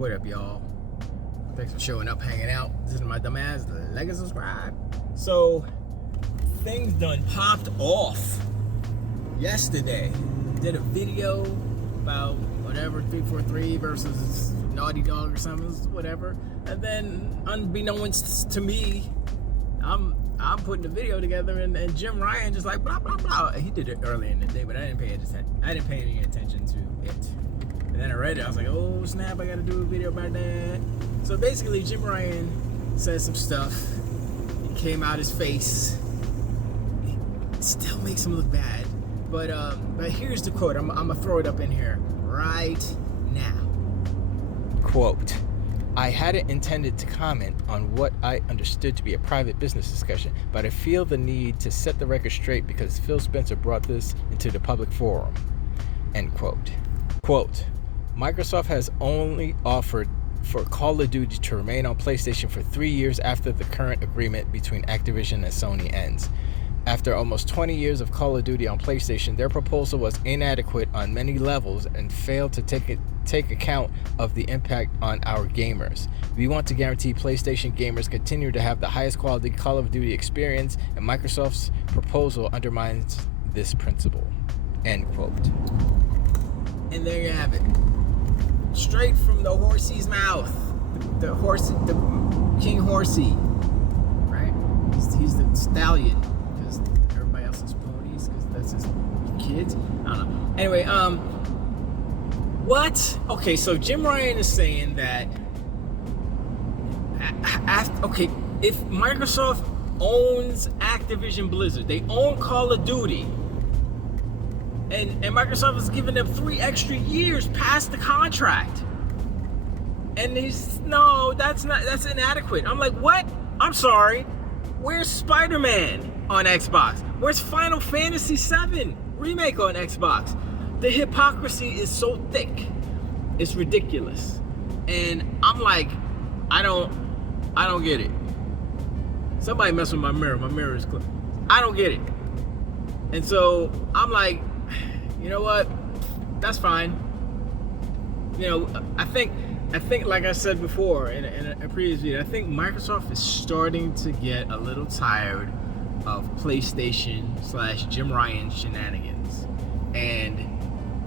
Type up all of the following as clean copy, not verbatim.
What up, y'all? Thanks for showing up, hanging out. This is my dumb ass. Like and subscribe. So, things done popped off yesterday. Did a video about whatever 343 versus Naughty Dog or something, whatever. And then, unbeknownst to me, I'm putting the video together, and Jim Ryan just like blah blah blah. He did it earlier in the day, but I didn't pay any attention to it. And then I read it. I was like, oh snap! I got to do a video about that. So basically, Jim Ryan said some stuff. It came out his face. It still makes him look bad. But here's the quote. I'm gonna throw it up in here right now. Quote. I hadn't intended to comment on what I understood to be a private business discussion, but I feel the need to set the record straight because Phil Spencer brought this into the public forum. End quote. Quote, Microsoft has only offered for Call of Duty to remain on PlayStation for 3 years after the current agreement between Activision and Sony ends. After almost 20 years of Call of Duty on PlayStation, their proposal was inadequate on many levels and failed to take account of the impact on our gamers. We want to guarantee PlayStation gamers continue to have the highest quality Call of Duty experience, and Microsoft's proposal undermines this principle. End quote. And there you have it. Straight from the horsey's mouth. The King Horsey. Right? He's the stallion. Everybody else is ponies because that's his kids. I don't know. Anyway, what? Okay, so Jim Ryan is saying that if Microsoft owns Activision Blizzard, they own Call of Duty, and Microsoft is giving them 3 extra years past the contract, and that's inadequate. I'm like, what? I'm sorry. Where's Spider-Man on Xbox? Where's Final Fantasy VII Remake on Xbox? The hypocrisy is so thick. It's ridiculous. And I'm like, I don't get it. Somebody messed with my mirror. My mirror is closed. I don't get it. And so I'm like, you know what? That's fine. You know, I think like I said before in a previous video, I think Microsoft is starting to get a little tired of PlayStation / Jim Ryan shenanigans. And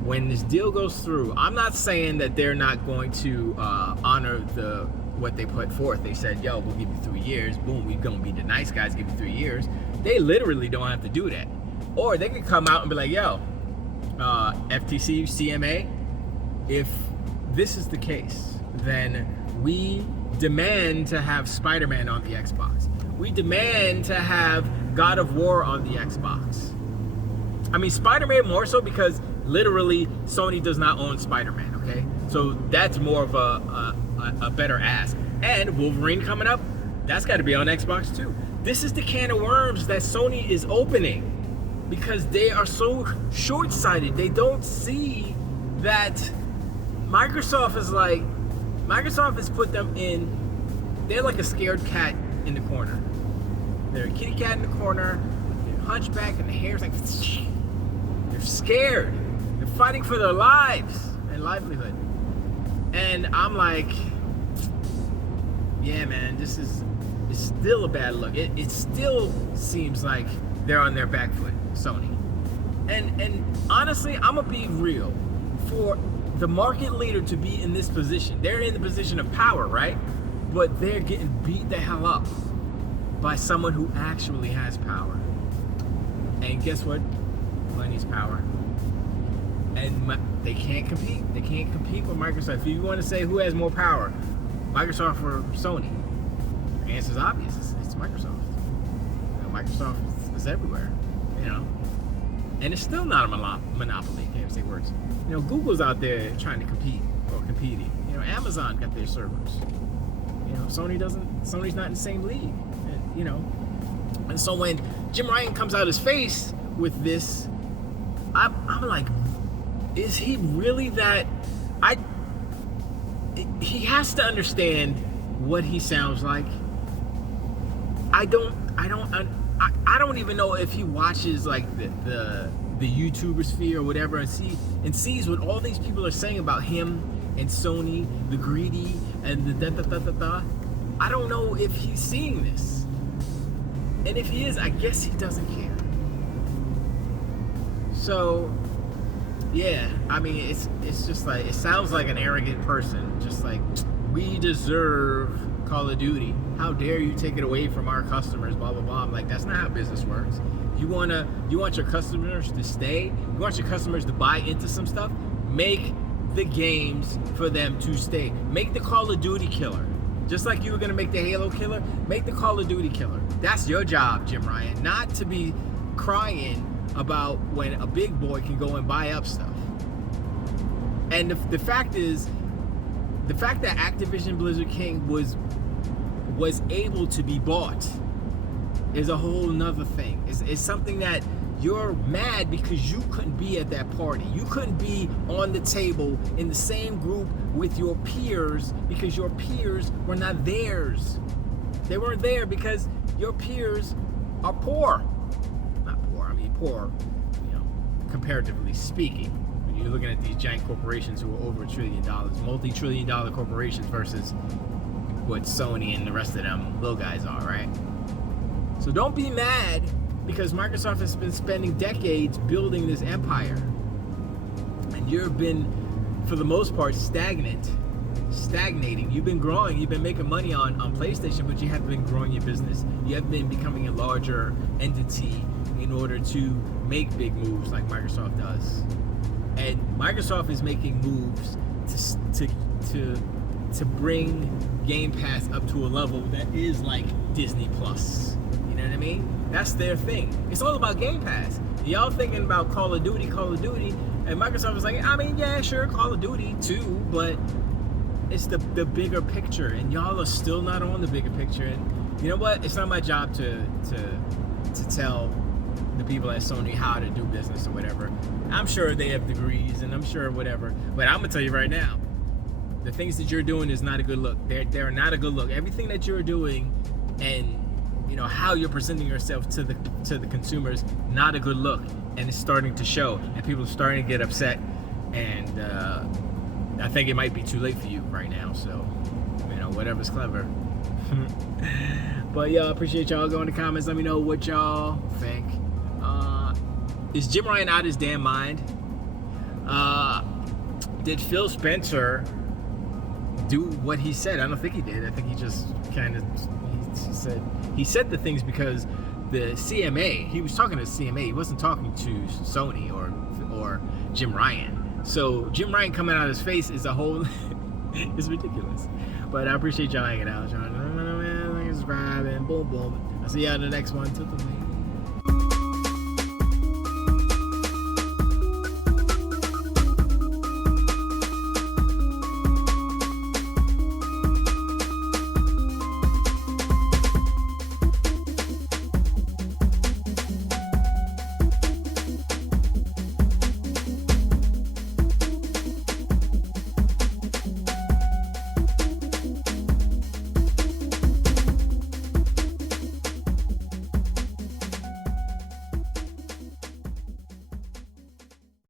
when this deal goes through, I'm not saying that they're not going to honor what they put forth. They said, yo, we'll give you 3 years. Boom, we're going to be the nice guys, give you 3 years. They literally don't have to do that. Or they could come out and be like, yo, FTC, CMA, if this is the case, then we demand to have Spider-Man on the Xbox. We demand to have God of War on the Xbox. I mean, Spider-Man more so because literally Sony does not own Spider-Man, okay? So that's more of a better ask. And Wolverine coming up, that's got to be on Xbox too. This is the can of worms that Sony is opening because they are so short-sighted. They don't see that Microsoft has put them in, they're like a scared cat in the corner. They're a kitty cat in the corner, they're hunchback, and the hair's like, they're scared. They're fighting for their lives and livelihood. And I'm like, yeah, man, it's still a bad look. It still seems like they're on their back foot, Sony. And honestly, I'm gonna be real. For the market leader to be in this position, they're in the position of power, right? But they're getting beat the hell up by someone who actually has power. And guess what? Money's power. And they can't compete. They can't compete with Microsoft. If you want to say who has more power, Microsoft or Sony, the answer's obvious. It's Microsoft. You know, Microsoft is everywhere, you know. And it's still not a monopoly. Can't say words. You know, Google's out there trying to compete or competing. You know, Amazon got their servers. You know, Sony's not in the same league. And, you know, and so when Jim Ryan comes out his face with this, I'm like, is he really that? He has to understand what he sounds like. I don't even know if he watches like the YouTuber sphere or whatever and sees what all these people are saying about him and Sony, the greedy, and the da-da-da-da-da. I don't know if he's seeing this. And if he is, I guess he doesn't care. So, yeah, I mean, it's just like, it sounds like an arrogant person. Just like, we deserve Call of Duty. How dare you take it away from our customers, blah, blah, blah. I'm like, that's not how business works. You want your customers to stay? You want your customers to buy into some stuff? Make the games for them to stay. Make the Call of Duty killer. Just like you were gonna make the Halo killer, make the Call of Duty killer. That's your job, Jim Ryan. Not to be crying about when a big boy can go and buy up stuff. And the fact is, the fact that Activision Blizzard King was able to be bought is a whole nother thing. It's something that you're mad because you couldn't be at that party. You couldn't be on the table in the same group with your peers because your peers were not theirs. They weren't there because your peers are poor. Not poor, I mean poor, comparatively speaking. When you're looking at these giant corporations who are over $1 trillion, multi-trillion-dollar corporations versus what Sony and the rest of them little guys are, right? So don't be mad because Microsoft has been spending decades building this empire. And you've been, for the most part, stagnating. You've been growing. You've been making money on PlayStation, but you haven't been growing your business. You haven't been becoming a larger entity in order to make big moves like Microsoft does. And Microsoft is making moves to bring Game Pass up to a level that is like Disney Plus. You know what I mean? That's their thing. It's all about Game Pass. Y'all thinking about Call of Duty, and Microsoft is like, I mean, yeah, sure, Call of Duty too, but it's the bigger picture, and y'all are still not on the bigger picture. And you know what? It's not my job to tell the people at Sony how to do business or whatever. I'm sure they have degrees, and I'm sure whatever. But I'm gonna tell you right now, the things that you're doing is not a good look. They're not a good look. Everything that you're doing, and how you're presenting yourself to the consumers, not a good look, and it's starting to show, and people are starting to get upset, and I think it might be too late for you right now. So whatever's clever. But I appreciate y'all. Go in the comments, let me know what y'all think. Is Jim Ryan out of his damn mind? Did Phil Spencer do what he said? I don't think he did. I think he just kind of he said the things because the CMA, he was talking to CMA, he wasn't talking to Sony or Jim Ryan. So Jim Ryan coming out of his face is a whole it's ridiculous. But I appreciate y'all hanging out, y'all. Subscribe and boom boom. I'll see y'all in the next one.